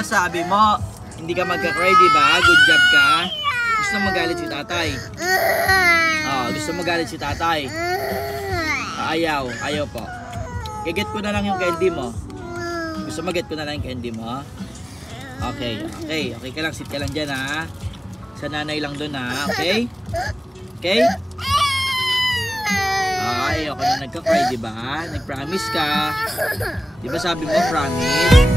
ba sabi mo, hindi ka magka-cry, di ba? Good job ka. Gusto mo magalit si tatay? Gusto mo magalit si tatay? Ayaw po. Get ko na lang yung candy mo. Gusto mo get ko na lang yung candy mo? Okay ka lang, sit ka lang dyan ha. Sa nanay lang dun ha, okay? Okay? Ayoko na nagka-cry, di ba? Nag-promise ka. Di ba sabi mo, promise?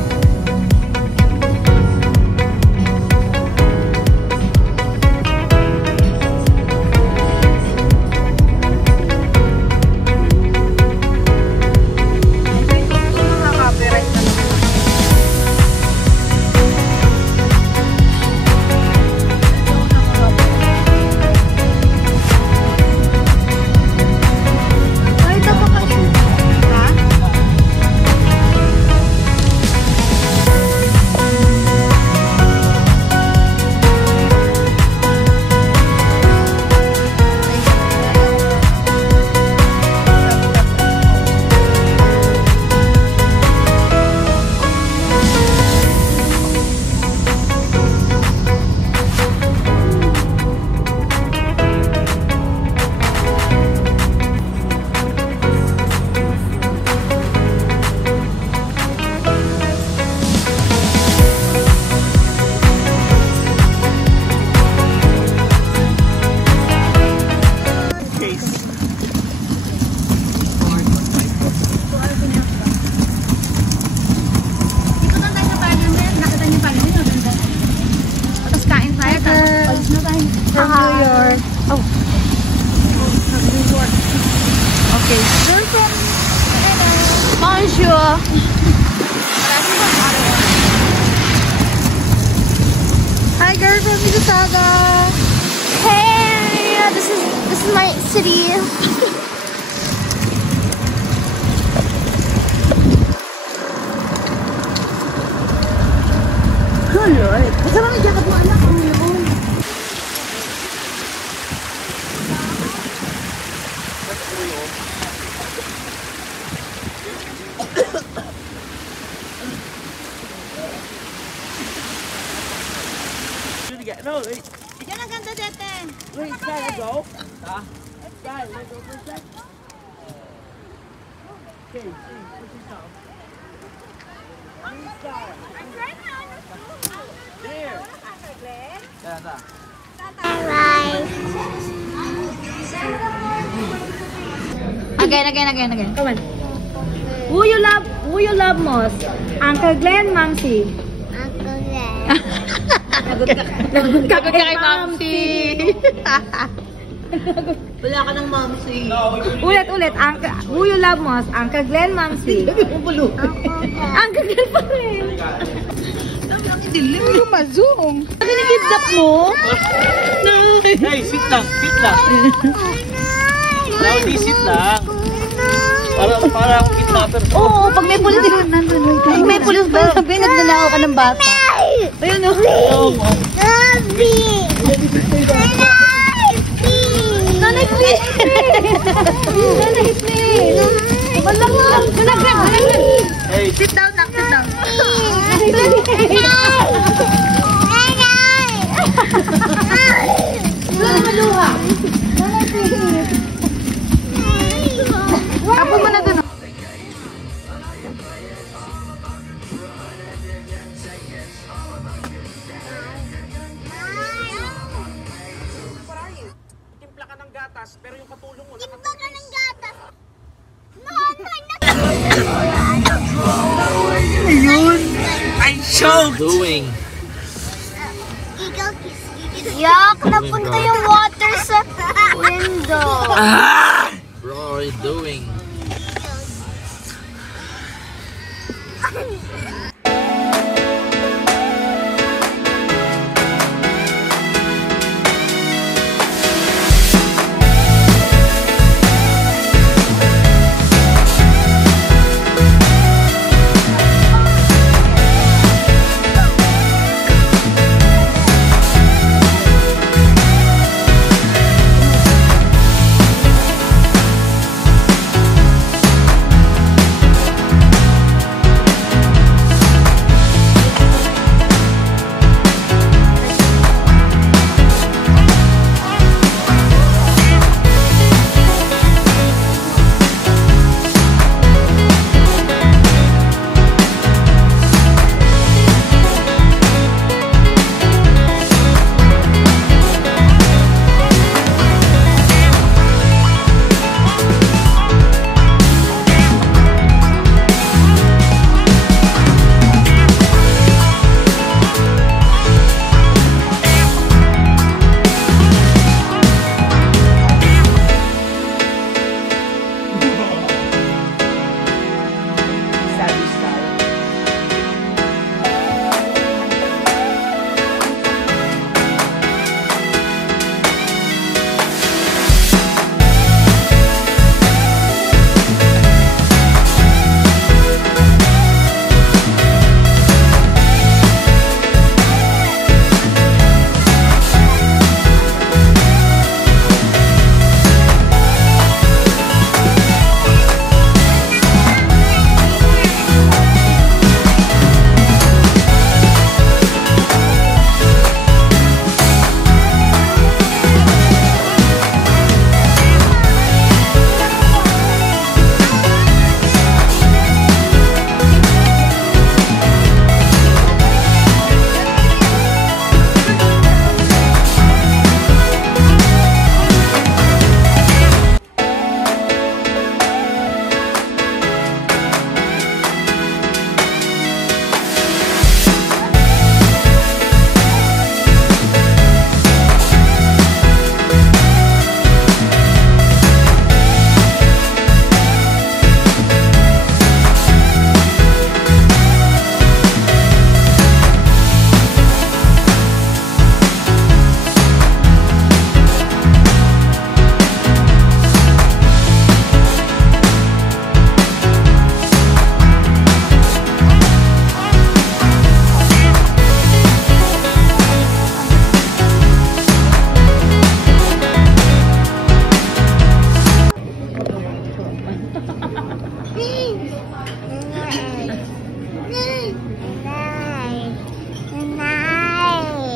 Bonjour. Hi, girl from Mississauga. Hey, this is my city. Alright. Masama may jacket mo, anak. Ano yun? No, wait. Diyan ang ganda dete. Wait, let's go. Let's go for a sec. Okay, push yourself. There. Tata. Bye. Again. Come on. Who you love most? Uncle Glenn, Mamsi. Uncle Glenn. Lagot ka kay Mamsi. Wala ka ng Mamsi. Ulit. Who you love most? Uncle Glenn, Mamsi. Uncle Glenn pa rin. Hindi ma-zoom. Kinikidnap mo? Hey, sit lang. Laudy, sit lang. Para akong kidnapper. Oo, pag may pulis ba, sabihin nagnanakaw ka ng bata. Ayun o. Nanay please! Walang lang. Hey, Sit down. Wala maluha. Nanay please. Tapo mo na dun. timpla ka ng gatas, pero yung katulong mo Timba ka ng gatas. No, I choked! Doing. Yak, napunta yung water sa window. Bro, what are you doing?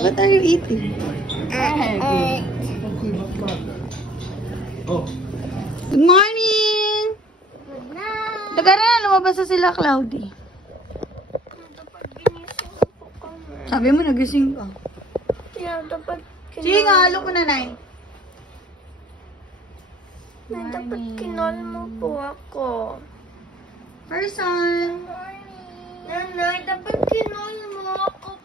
What are you eating? Good morning! Good night. Taga na, lumabas na sila, Cloudy. Dapat ginising ko kami. Sabi mo, nagising ka. Yeah, dapat Sige nga, halo ko na, Nay. Dapat kinol mo po ako. Person! Nanay, dapat kinol mo ako.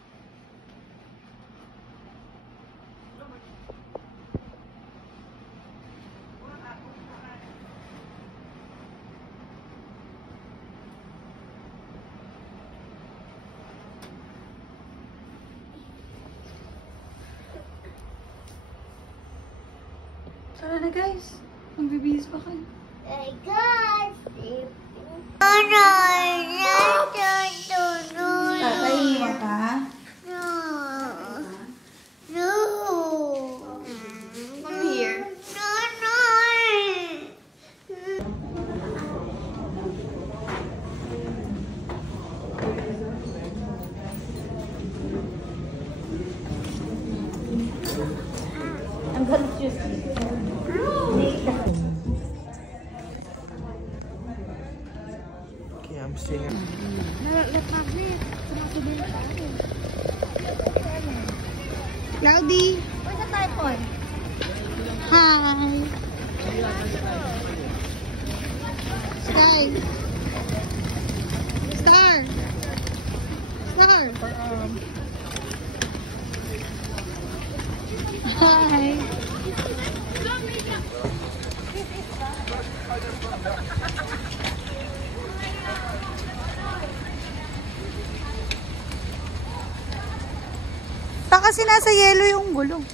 Tara na, guys. Magbibihis pa kayo. Hey guys! Tatahiwa ka? Come here. Okay, I'm singing. Cloudy! Where's the typhoon? Hi! Sky! Star! Star! Hi! Baka kasi nasa yelo yung gulong.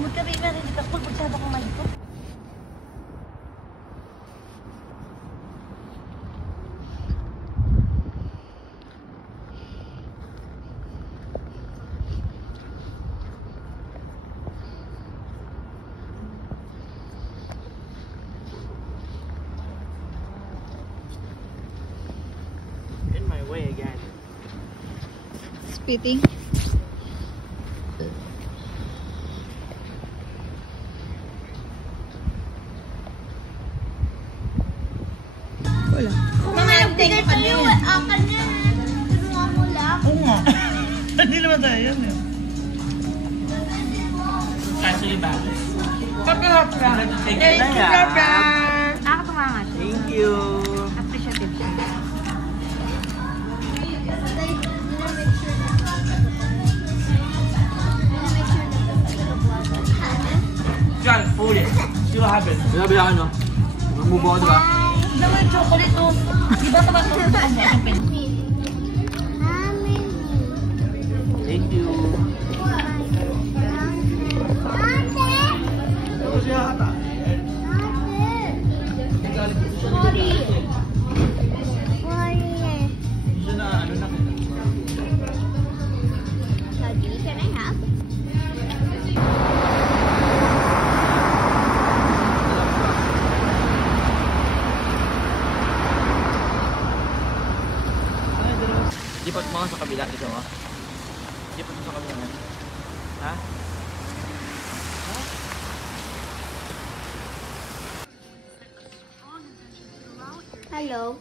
Magka-river, hindi ka cool. Magsado kang may ito. In my way again. Spitting. Wala. Bigay tayo akan yan. Kinuha mo lang. Oo nga. Hindi naman tayo yan eh. Actually, bakit? Pagkakapra. Thank you na yan. Nakakatumangan. Thank you. Appreciative siya. John, food it. See what happens. Grabe yan, no? Move on, diba? Naman chocolate to. Di ba sa baso sa Thank you. Siya na, ano na kita. Can I have? Lipat mo sa kabila dito, oh. Lipat mo sa kabila. Ha? Hello.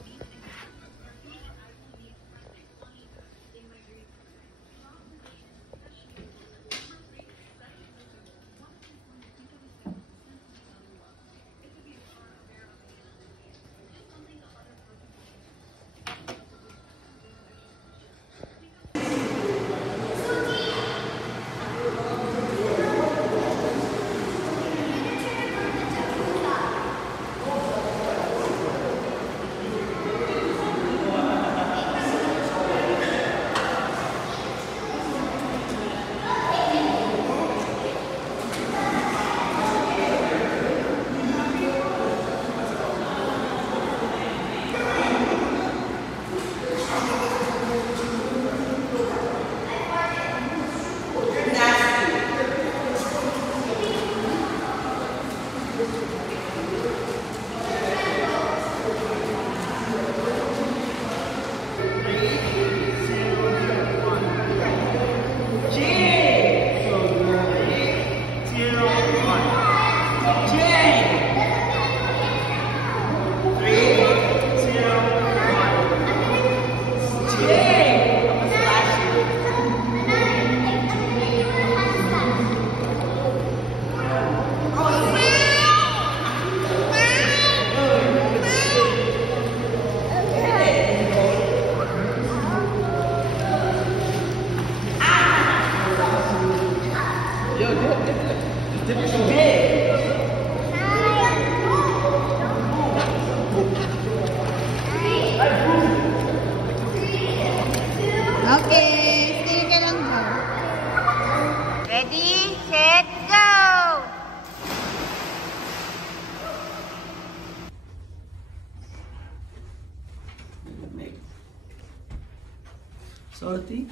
Salty?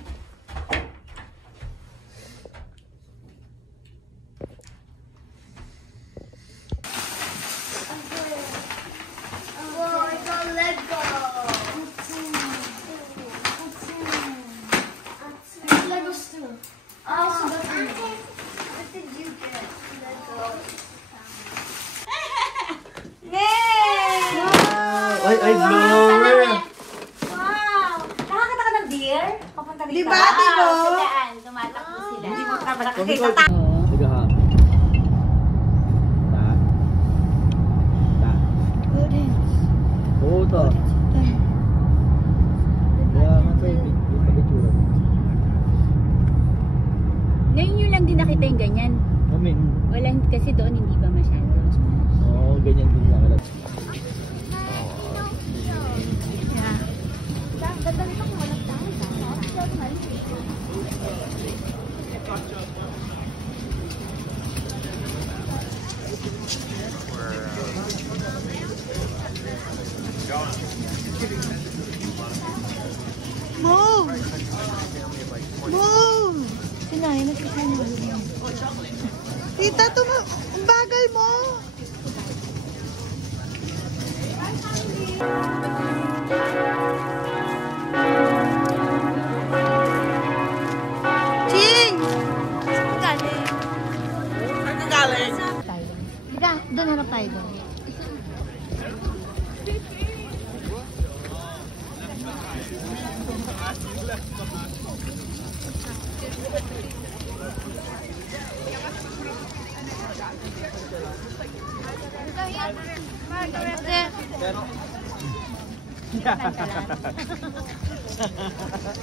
Oh, it's a Lego. Legos too. Oh, what did you get? Legos. Yay! Ay, blower! Wow! Nakakita ka ng deer? Papunta dito. Diba, diba? Saan? Tumatakbo sila. Hindi mo ka pala kakita. Sige ha. Ta. Oo to. Kaya matay, yung pag-itsura. Ngayon nyo lang din nakita yung ganyan. Amin. Wala kasi doon, hindi ba masyado? Oo, ganyan din nakalat. Move! Move! Sinay, nagkakanalo mo. Tita, ang bagal mo! Ching! Diba, doon harap tayo doon.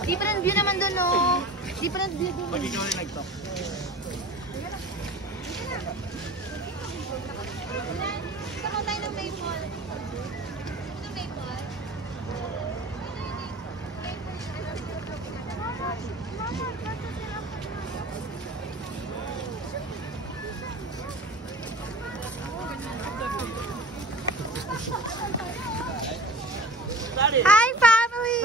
Different view naman doon, oh. Different view doon. Pag ikaw rin nag-talk. Saan tayo ng Maple? Ito Maple? Hi, family!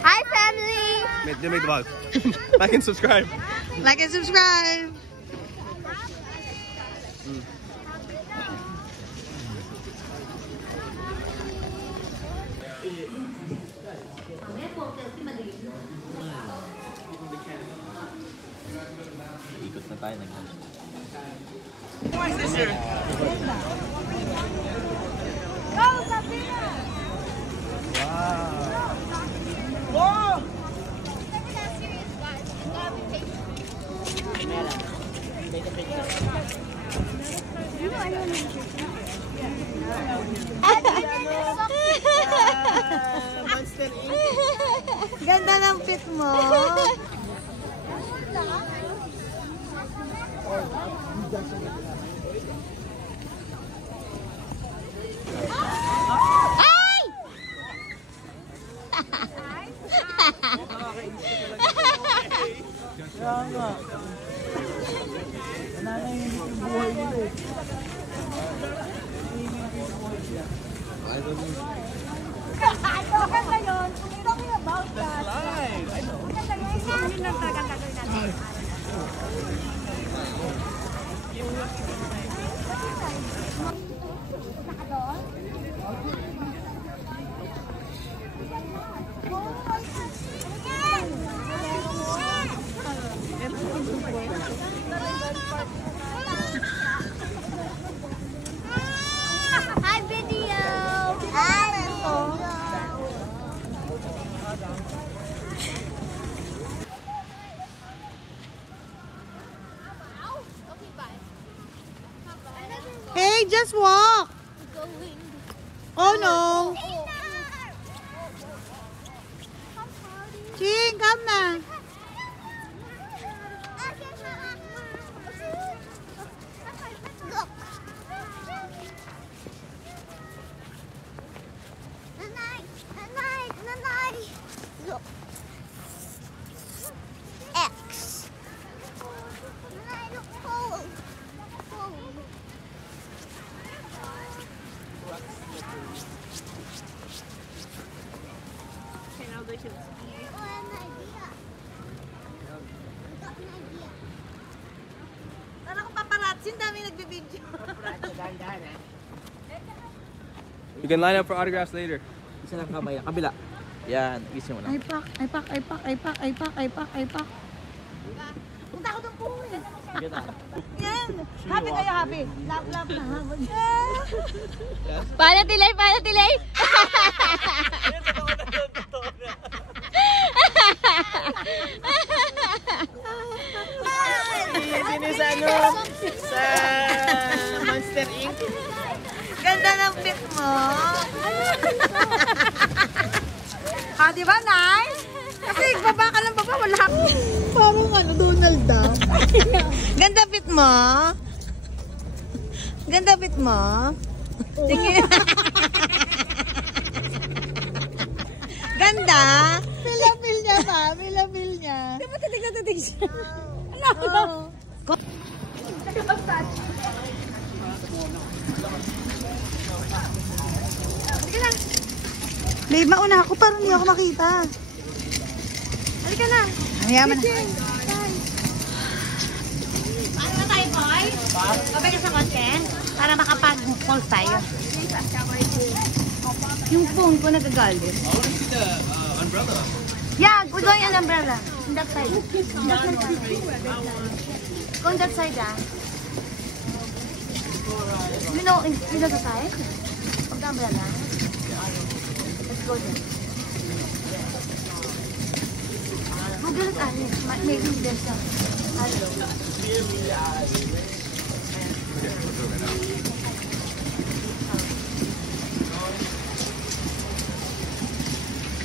Hi, family! Make the vlog. Like and subscribe. Like and subscribe! Ikot na tayo nag Ganda ng fit mo! Kaya nga. Nananahimik yung buhay nila eh. Hi, video! Hi, video! Hey, just walk! Oh no! Ching, come na! X. Look cold. Sin dami nagbibidyo. You can line up for autographs later. Isa lang kamay. Kabila. Yan. Isin mo lang. Ay pak. Punta ako doon po. Yan na. Yan. Happy kayo, happy. Lap na habol. Paano tilay? Sino sa ano? Sa Monster Inc. Ganda ng fit mo. Di ba, nice? Kasi baba ka ng baba, wala. Parang ano, Donald daw. Ganda fit mo. Sige. Ganda. Pilapil niya pa. Di ba titig siya? Ano? Babe, mauna ako para hindi ako makita. Halika na. Mayaman na. Paano na tayo, boy? Kapag sa content, para makapag-calls tayo. Yung phone ko nagagalit. Yeah, we're going on umbrella. On that side. Go on that side, ah. You know the side? Of the umbrella? Let's go there. Google it, Alice. Maybe there's some.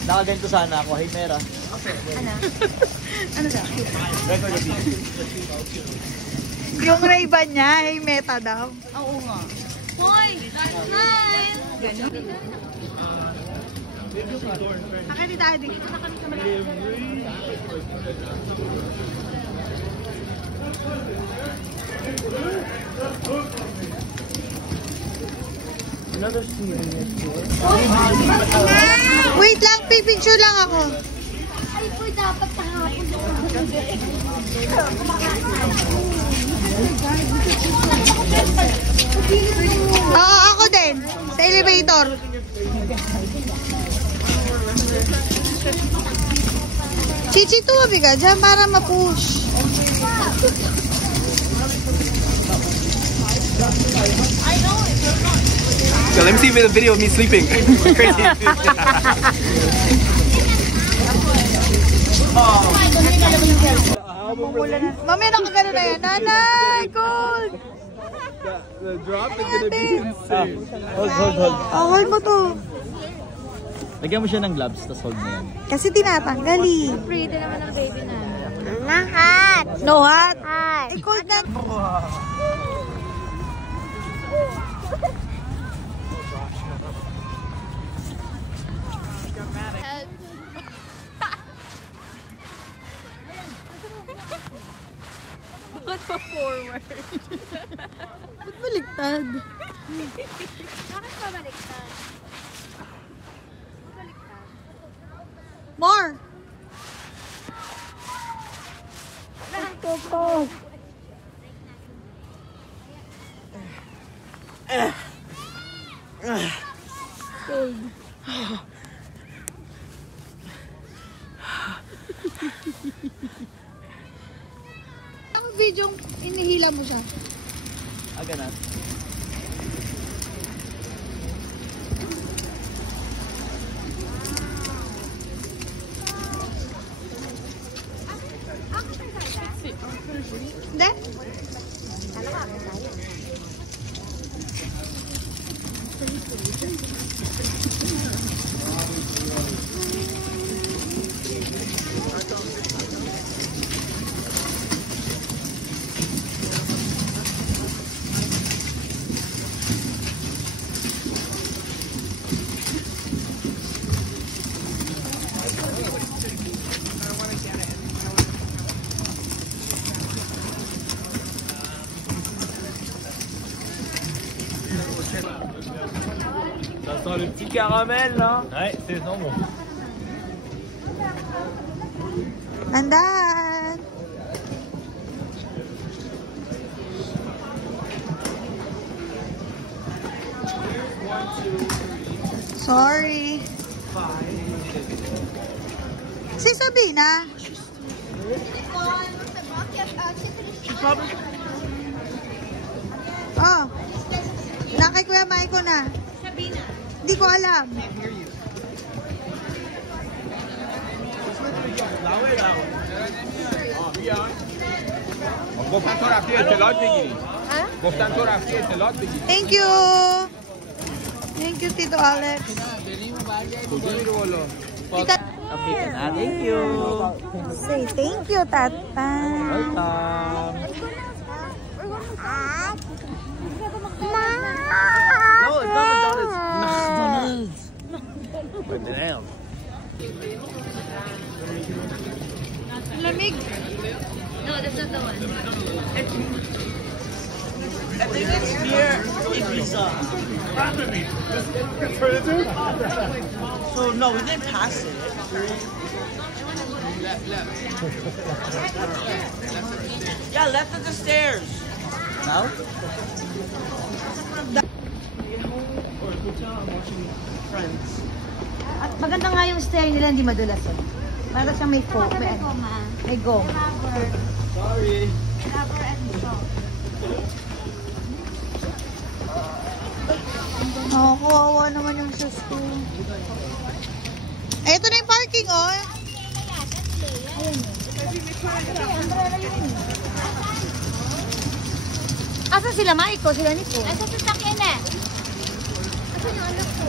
Nakaganto sana ako. Hey, Mera. Ano? Ano daw? Record of you. Yung Ray-Ban niya, hey, meta daw. Oo nga. Hoy! Hi! Akin ni Daddy. Wait lang, pipicture lang ako. Ay, po, dapat kahapon. Oo, ako din. Sa elevator. Chichi, tumabi ka dyan para ma-push. So let me see the video of me sleeping. Crazy. Mamaya nakagano na yan. Nanay, cold! The drop is gonna be insane. Hold. Hold mo to. Lagyan mo siya ng gloves, tapos hold mo yan. Kasi tinatanggali. Pretty naman ang baby namin. No hot? Hi. Eh, cold na. Bakit pa forward? Ba't baliktad? Bakit pa baliktad? More! Ang video, inihila mo siya. Ganun. Hindi? Ça sent le petit caramel, là. Ouais, c'est normal. Tandaan! Sorry. Si Sabina. Oh. Nakay Kuya Maiko na. Sabina. Hindi ko alam. گفتن تو رفتی اطلاعات بگیری گفتن تو رفتی اطلاعات بگیری Thank you. Thank you, Tito Alex. کجا میره والا Tita, Okay ka na. Thank you. say thank you, Tata. Welcome. No, it's not McDonald's. McDonald's. McDonald's. Lamig. No, that's not the one. I think it's near Ibiza. So no, we didn't pass it. Yeah, left at the stairs. No? Friends. At maganda nga yung stair nila, hindi madulas eh. Para siyang may foam. May gum. Sorry. Oh, kawawa naman yung shoes ko. Eh, ito na yung parking, oh. Asa sila, Maiko? Sila Nico? Asa sa sakyan eh? Asa yung anak ko?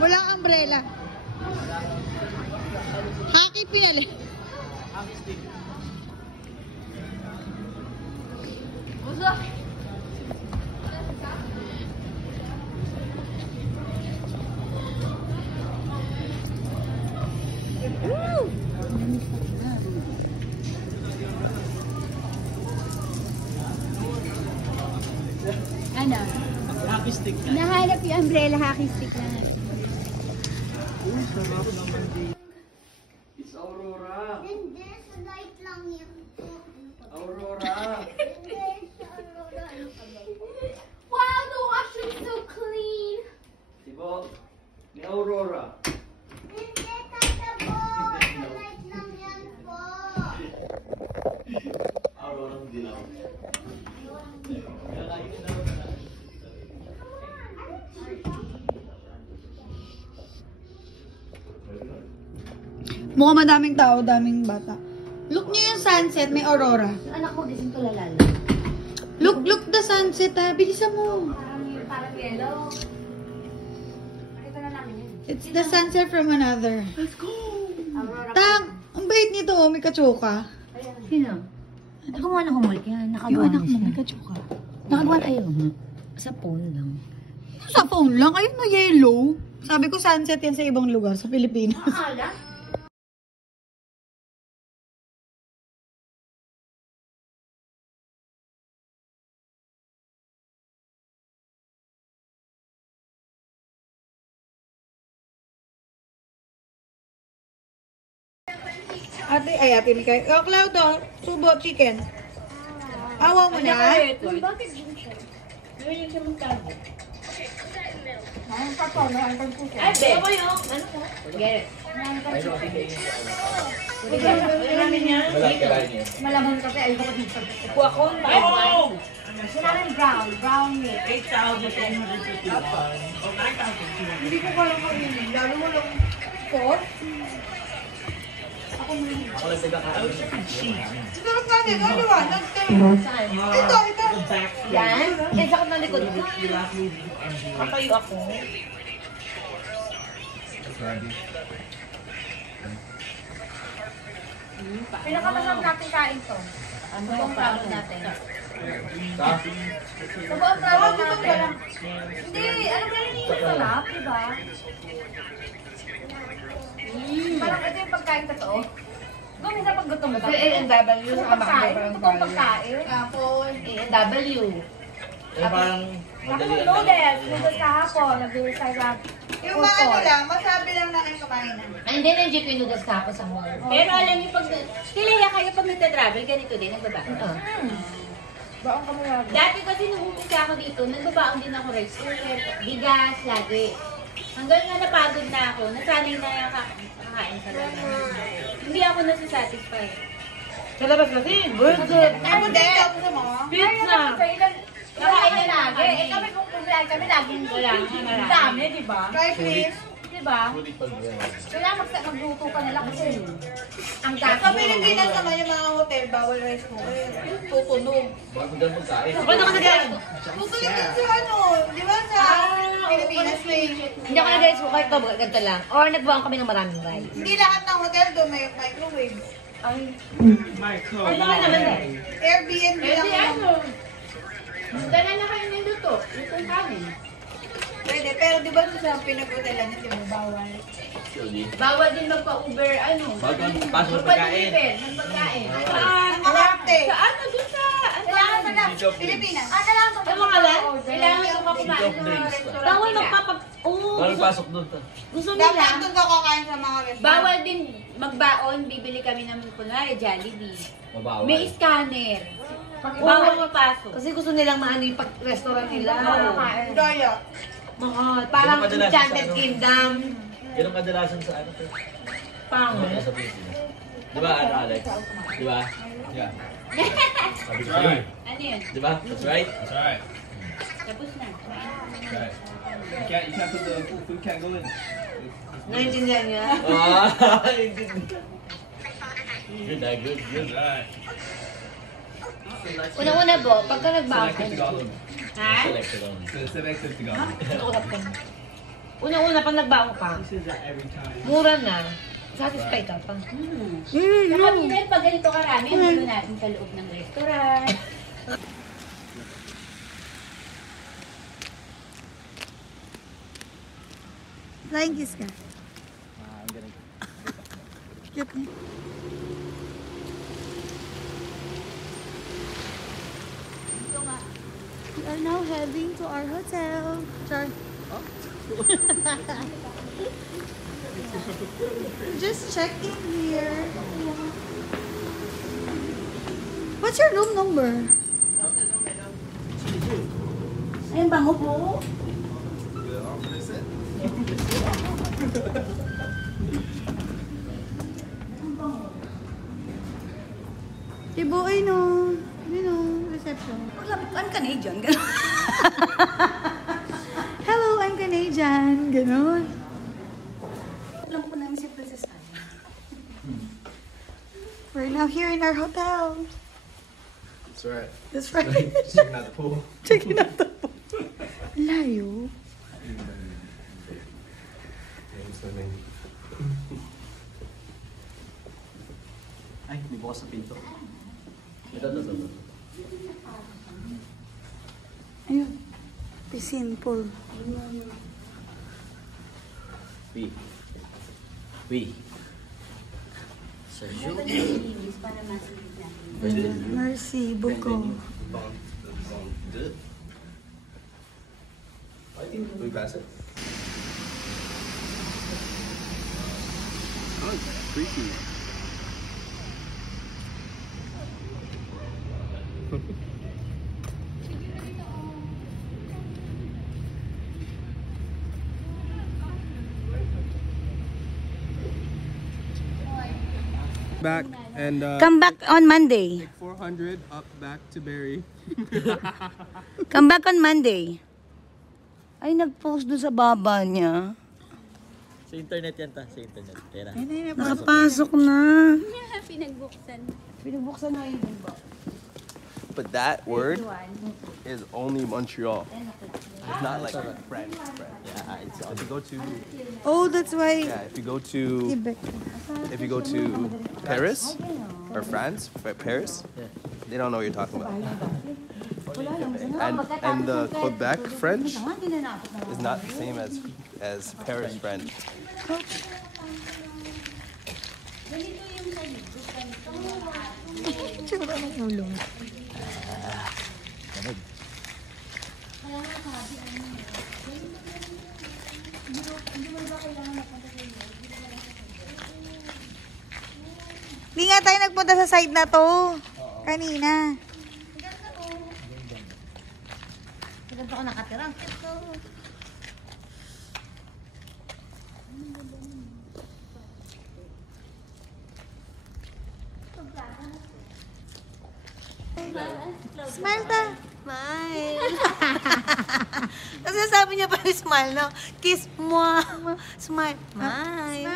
Walang umbrella. Haki pinali. Ano? Hockey stick na. Nahanap yung umbrella hockey stick na. It's Aurora. Hindi, sa light lang yan. Aurora. Wow, the washer is so clean. Diba? Ni Aurora. Hindi, tata po. Sa light lang yan po. Aurora ang dilaw. Mukhang madaming tao, daming bata. Look niyo yung sunset, may aurora. Anak ko, gising ko lalala. Look the sunset, ha. Bilisan mo. Parang yellow. Pakita na namin yun. It's the sunset from another. Tang, ang bait nito, oh, may katsuka. Sino? Gumawa ng homework yan. Nakagawa Yung anak mo, siya. may katsuka. Nakagawa ayaw nga. Sa phone lang. Sa phone lang, ayun na yellow. Sabi ko sunset yan sa ibang lugar, sa Pilipinas. Ate Mikay. Oh, Cloud, oh. Subo, chicken. Awa mo na. Malaman kasi, ayoko ko dito. Upo ako. Sinabi brown meat. 8,851. Hindi ko kaya kawin. Lalo mo lang. Pork? Ako lang nagkakaroon. Sarap natin. Ano ba? Ito. Yan. Yan, sakot ng likod. Katayo ako. Pinakamasarap natin kain to. Ano bang travel natin? Ano ba ang travel natin? Hindi, ano ba rin yung sarap, diba? Parang ito yung pagkain totoo. Gumisa pag gutom ka. A&W sa Pagkain, totoong pagkain. A&W. Parang madali Tapos lang. noodles. Noodles kahapon. Nag-noodles tayo sa Yung mga ano lang, masabi lang na kayo kumain na. Ay, hindi na yung noodles kahapon sa mall. Pero alam niyo, pag kilala kayo pag nagta-travel, ganito din, nagbabaon. baong kami lagi. Dati kasi nung umpisa ako dito, nagbabaon din ako rice cooker, bigas, lagi. Hanggang nga napagod na ako, nasanay na yung kakain sa labas. Hindi ako nasisatisfy. Sa labas kasi, burger. Ano din? Pizza! Kakain na lagi. Eh kami kung kumain kami laging Wala nga, marami. dami, di ba? Try please. Di ba? Kailangan magluto ka na lang kasi ang Sa dami. Pilipinas naman yung mga hotel, bawal rice cooker. Tutunog. Bago daw pagkain. Ano ka nag-guys? Tutunog din sa ano, di ba sa Pilipinas may... Hindi ako nag-guys mo kahit ganito lang. Or nagbuwang kami ng maraming rice. Hindi lahat ng hotel doon may microwave. Ano ka naman eh? Airbnb Pwede lang. ano? Dala na kayo ng luto, lutong kanin. Pwede, pero di ba sa pinag-hotelan niya, di ba bawal? Bawal din magpa-Uber, ano? Bago ang pasok ng pagkain. Magpa-deliver ng pagkain. Ang arte. Sa ano, dun sa... Kailangan na lang. Pilipinas. Kailangan Ano mga lang? Kailangan ko pa kumain Of sa mga drinks. restaurant. Bawal nila. magpapag... Oo. Bago pasok doon. Gusto Dapat nila. doon ka kakain sa mga restaurant. Bawal din magbaon, bibili kami ng kunwari Jollibee. Mabawal. May scanner. Bawal mapasok. Kasi gusto nilang maano yung pag-restaurant nila. Daya. Mahal. Parang Sino kadalasan Enchanted sa ano? Kingdom. Yan ang kadalasan sa ano to. Pang. Sa Pilipinas. Di ba ano Alex? Di ba? Yeah. Sabi ko That's right. Ano yun? Di ba? That's right. That's right. Tapos na. That's right. You can't put the food can't go in. Naintindihan niya? Ah, hindi. Good, good, good. That's right. Una-una po, pagka nagbaon. Selected Tagalog. Ha? Selected only. Selected Tagalog. Una-una, pag nagbaon ka, mura na. Satisfied ka pa. Kapag yun, pag ganito karami, ang gulo natin sa loob ng restaurant. Flying kiss ka. Cute niya. We are now heading to our hotel. Char. Just checking here. What's your room number? Ayun, bango po. Tibo ay no. You know, reception. I'm Canadian. Hello, I'm Canadian. Ganon. Alam ko namin si Princess Anne. We're now here in our hotel. That's right. That's right. Just checking out the pool. Checking out the pool. Layo. Swimming. Ay, hindi bukas sa pinto. Ito. Ayun. Piscine pool. We. Sergio. Mercy, buko. We pass it? Oh, it's creepy. Back and Come back on Monday. 400 up back to Barry. Come back on Monday. Ay, nag-post doon sa baba niya. Sa internet yan ta. Sa internet. Tera. Nakapasok na. Binubuksan na yun, ba? But that word is only Montreal. It's not like French. Yeah, if you go to Oh, that's why. if you go to Quebec. Paris or France, Paris, they don't know what you're talking about. And the Quebec French is not the same as Paris French. Ganito yung sa YouTube. Ganito yung Tsura ng ulo. Ganun. Hindi nga tayo nagpunta sa side na to. Kanina. Ganito ako nakatira. Ang cute ko. Smile ta. Smile. Kasi sabi niya pa yung smile, no? Kiss mo. Smile. Smile.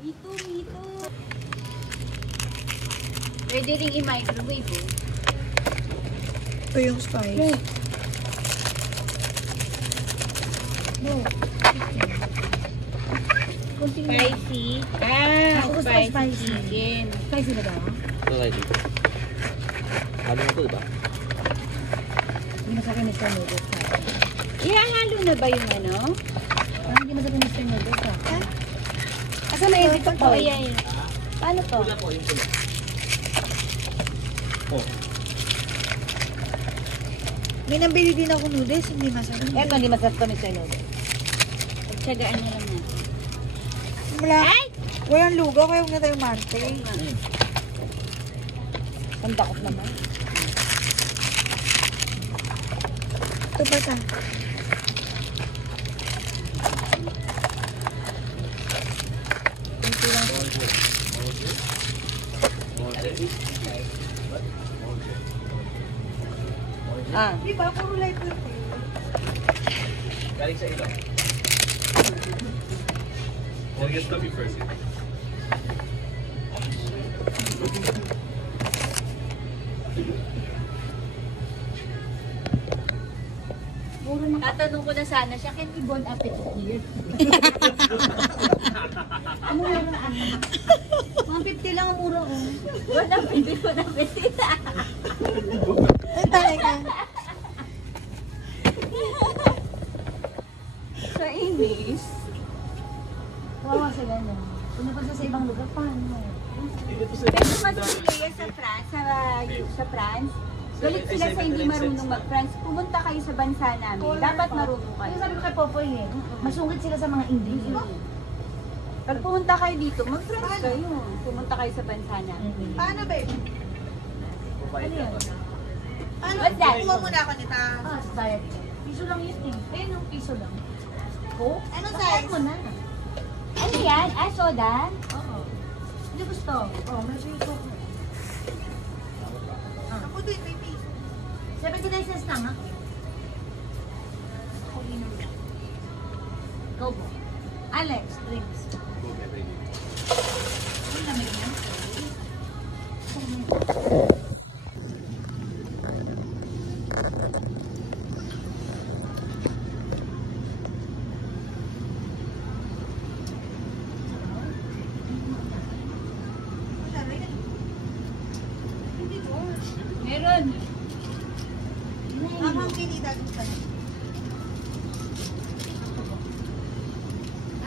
Me too, me too. Pwede rin i-microwave eh. Ito yung spice. Spicy. Ako gusto Spicy spicy. chicken. Spicy na ba? Ito tayo dito. Halo na to, diba? Hindi na sa akin Mr. Noodles. Ihahalo na ba yung ano? Parang hindi na sa akin Mr. Noodles. Asa na yung ito po? Ayan. Paano to? Pula po, yung pula. Oh. May nabili din ako noodles, hindi masarap. Eto, hindi masarap to Mr. Noodles. Pagtsagaan na lang natin. Wala. Walang lugaw, kaya huwag na tayo marte. Ang dakot naman. Ito pa ta. Ah. Di ba? Puro light lang. Galing sa ilo. Well, get stuffy first. Tatanong ko na sana siya, can we bon appetit here? Ano lang na ano? Mga 50 lang ang mura oh. Bon appetit, bon appetit. Ay, talaga. Sa English. Wawa sila no. Pumunta sa ibang lugar, paano? Pero mas sa France, sa France, galit sila sa hindi marunong mag-France. Pumunta kayo sa bansa namin, dapat marunong kayo. Ano sabi ko kay Popoy eh? Masungit sila sa mga English. Pag pumunta kayo dito, mag-France kayo. Pumunta kayo sa bansa namin. Paano, babe? Ano yun? Ano? What's that? Kuha muna ako nita. Ah, society. Piso lang yun eh. Ayun yung piso lang. Coke? Anong Bakit size? mo na? Ano yan? Ah, soda? Oo. Hindi gusto. Oo, medyo yung Coke. Ako din, baby. 79 cents lang ha? Go po. Alex, drinks. Ang lamig na. Meron. Ang kinita.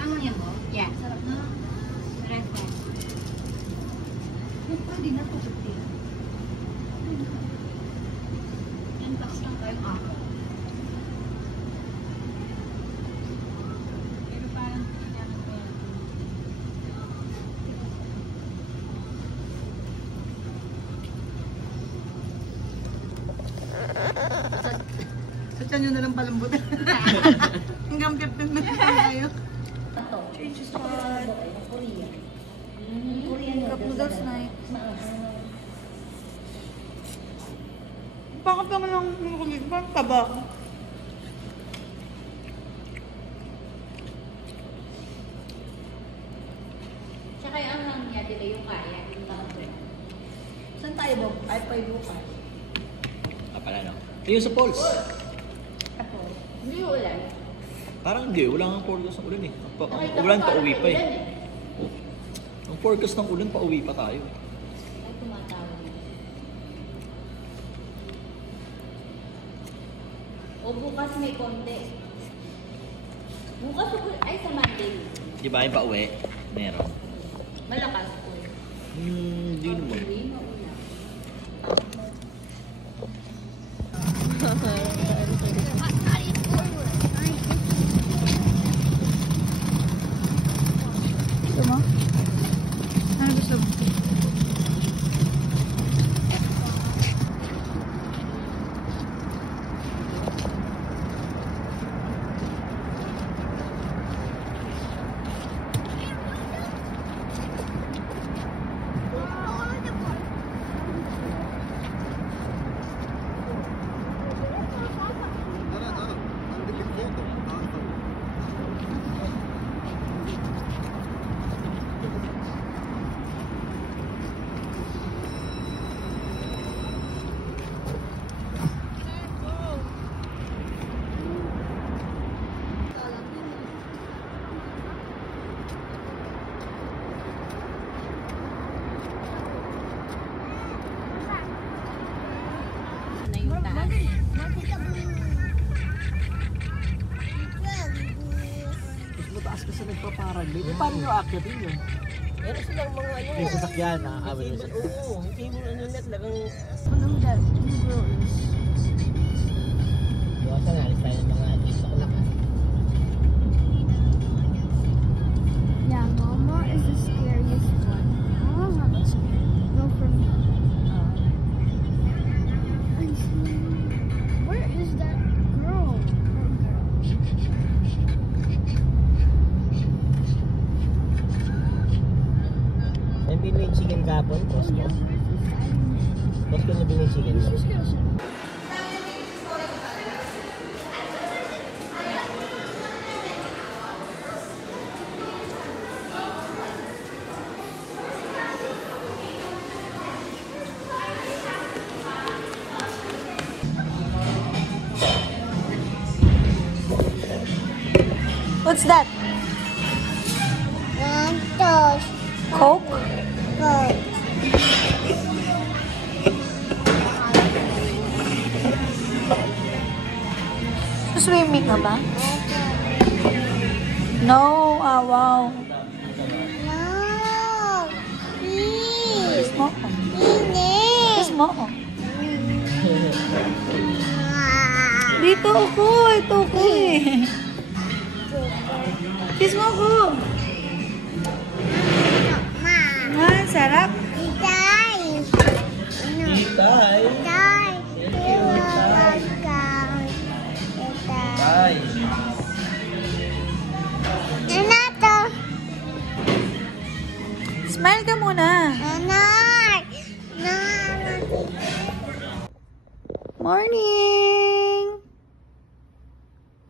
Ano yan mo? Yeah. Sarap na. Sarap na. Pwede na po. 50. Yan, tax lang kayong ako. Pero parang kailangan ko yan. Sa tiyan nyo na lang palambot. Hanggang 15 minutes na tayo. Ito. Change spot. Korean. Cup noodles night. Bakit naman lang kulit ba? Taba. Tsaka yung anghang niya, dila yung kaya. Yung takot. Saan tayo ba? Ay, pa bukas. Ah, pala no. Ayun sa Pauls. Ako. Hindi yung ulan. Parang hindi, wala nga forecast ng ulan eh. Nakita Ang ulan ko pa parang uwi pa may eh. ulan Ang forecast ng ulan pa uwi pa tayo. Ay, tumatawag. O bukas may konti. Bukas, ay sa Monday. Di ba yung pa uwi? Meron. Malakas po. Hindi naman. Gusto mo? Ano gusto mo? Na yung taas. Mas mataas ka sa nagpaparaglit. Eh, paano yung akyatin yun? Meron silang mga ano. May sasakyan na awin mo sa... Oo, hindi mo ano na talagang... Anong dad? Iwasan na, alis tayo ng mga isak-lakan. Yeah, Mama is the scariest one. Mama's not that scary. No, for me. I'm scared. Where is that girl? May binili chicken kapon, Costco. Costco na binili chicken. What's that? Mentos. Coke? Coke. Swimming ka ba? No, wow. No. Please. Kiss mo ko. Kiss mo ko. Dito ako. Ito ako eh. Kiss mo ko. Ah, sarap. Itay. Ano? Itay. Itay. Iwawagay. Itay. Ay. Ano to? Smile ka muna. Nanay. Morning.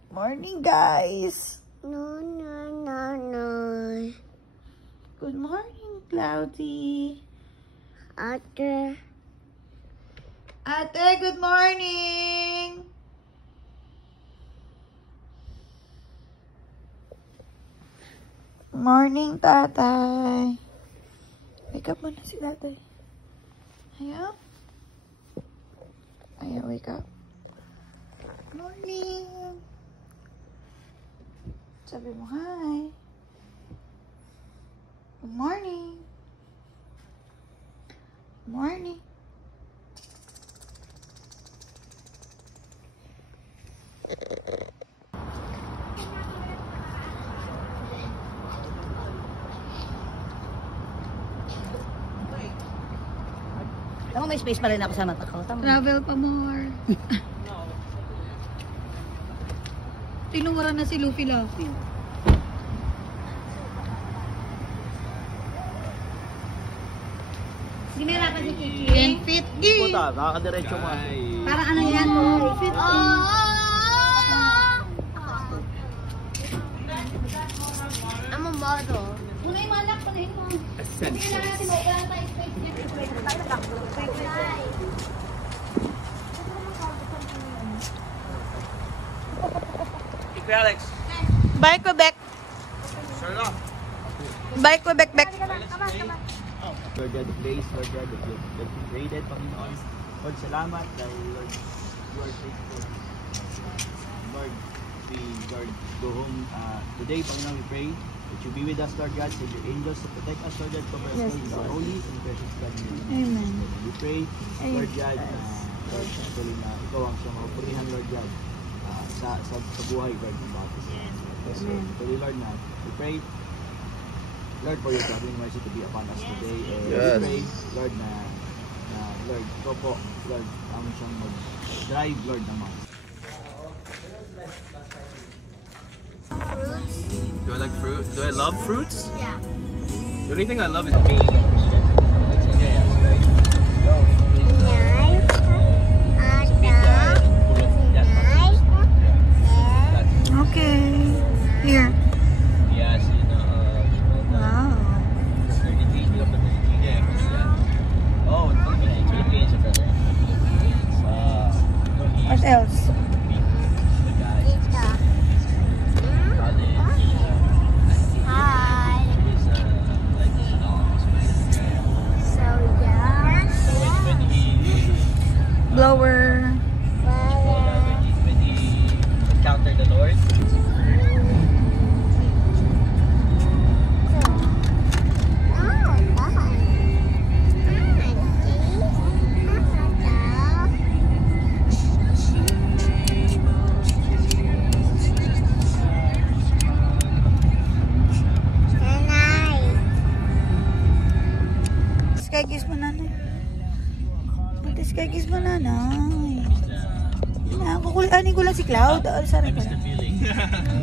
Morning, guys. No, no, no, no. Good morning, Cloudy. Ate. Ate, good morning. Morning, tatay. Wake up muna si tatay. Ayaw. Ayaw, wake up. Morning. Sabi mo, hi. Good morning. Morning. Tama, may space pa rin ako sa mata ko. Tama. Travel pa more. Tinunguran na si Luffy Luffy. Ginirapan si Kiki. 1050. Puta, nakakadiretso mo. Parang ano yan? 1050. Amo ba ito? Una yung malak pa rin mo. Ikaw, Alex. Bye, Quebec. Bye, Quebec, Bec. Lord God, the place, Lord God, that you created, Panginoon. Lord, salamat dahil, Lord, you are faithful. Lord, we, Lord, go home today, Panginoon, we pray that you be with us, Lord God, send your angels to protect us, Lord God, cover us, Lord, in the holy and precious blood of Jesus. Amen. We pray, Lord God, Lord, actually na ikaw ang siyang mapurihan, Lord God, sa buhay, Lord, ng bawat isa. Yes, Lord. Actually, Lord, na we pray, Lord, for your traveling mercy to be upon us today. And we pray, Lord, na Lord, ikaw po, Lord, ang siyang mag-drive, Lord, ng mga. Do I like fruit? Do I love fruits? Yeah. The only thing I love is beans. Okay. Here. Yes, you know. Wow. Oh, Philippines. What else? Hi. So yeah. Blower. When he encountered the Lord, Sky kiss mo nanay. Ate sky kiss mo nanay. Kukulaanin ko lang si Cloud. Sorry pala.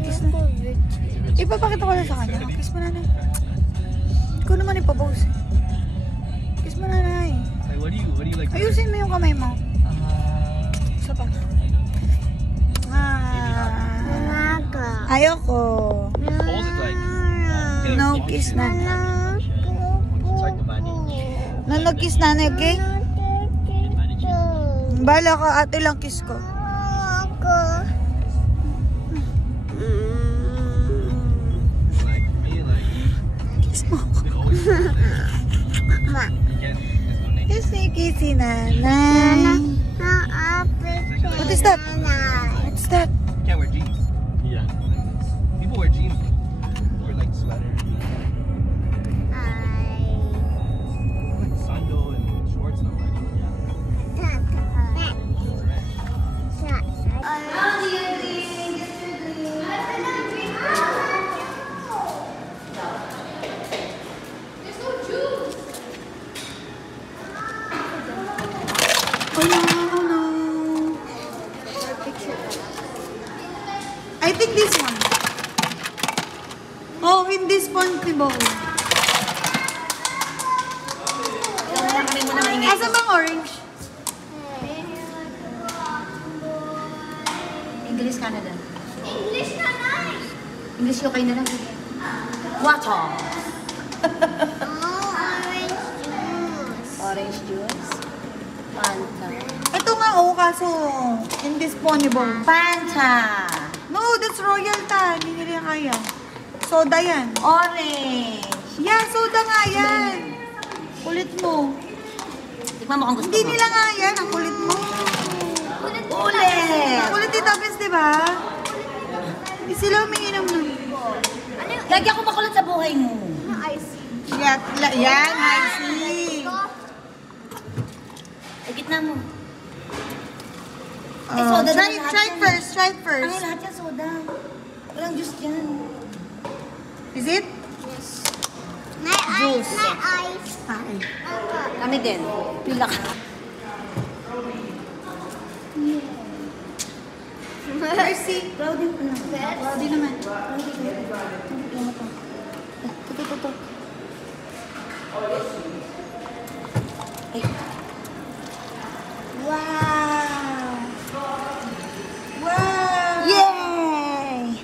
Kiss na. Ipapakita ko lang sa kanya. Kiss mo nanay. Ikaw naman ipapost. Kiss mo nanay. What do you like? Ayusin mo yung kamay mo. Isa pa. Ayoko. Hold it like. No kiss na. it's hard to manage. No kiss nanay, okay? Bala ka, ate lang kiss ko. Like me, like. Kiss mo. You can always do this. Again, there's no nature. Kissy nanay. What is that? What's that? You can't wear jeans. Yeah. People wear jeans. Or like sweater. Sando and shorts, no right? Oh no, oh no. I think this one. Oh, in this SpongeBob. Asa bang orange? English Canada. English na nice. English UK na lang. Water. Oh, orange juice. Orange juice. Fanta. Ito nga oh, kaso indisponible. Fanta. No, that's royal ta. Hindi nila kaya. Soda yan. Orange. Yeah, soda nga yan. Kulit mo. Tikman mo kung gusto Hindi mo. nila nga yan. Ang kulit mo. Ulit. Kulit ni Tapis, di ba? Hindi sila uminginom nun. Lagyan ko makulit sa buhay mo. Yan, I see. Sa gitna mo. Try soda na lahat yan. first, try Ay, first. lahat yan soda. Walang juice dyan. Is it? May ice, may ice. Ay. Kami din. Pila ka. Mercy. Cloudy ko na. Hindi naman. Ito. Ay. Wow. Wow. Yay!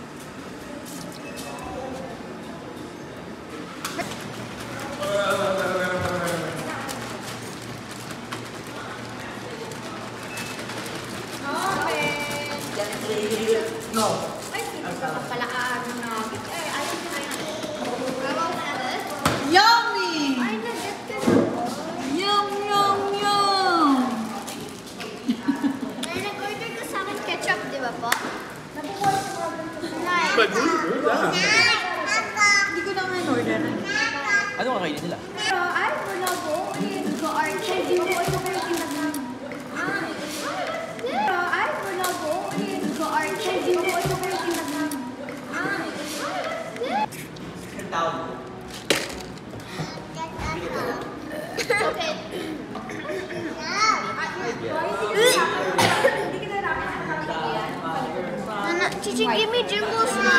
Yummy. Yum, yum, yum. Ano kakainin nila? Ay, wala po. Candy mo ito kayo tinagnan. Ay, wala po. Candy mo ito kayo tinagnan. Okay. Chichi, give me jingles na.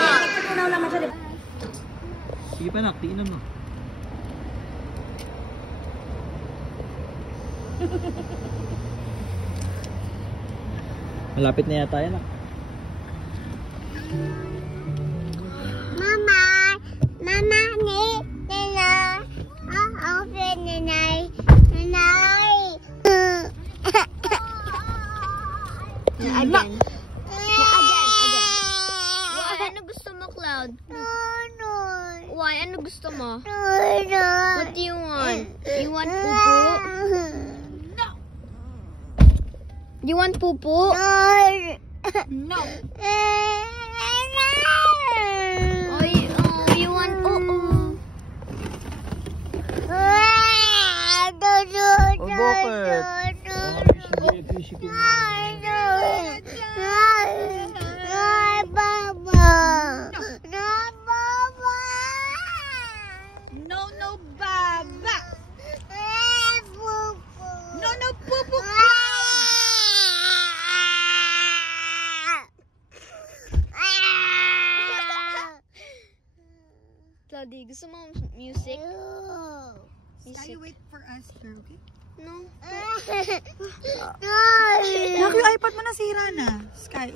Sige pa, nak. Tiinan mo. Malapit na yata yan, nak. Mama, Nana, open Nanay. Again. Ano gusto mo, Cloud? No. Why? Ano gusto mo? No. What do you want? You want pupu? No. You want pupu? No. Oh, you want pupu? No, Baba. No, Pupu. Cloudy, gusto mo music? Sky, wait for us here, okay? No. Nak, yung iPad mo nasira na. Sky,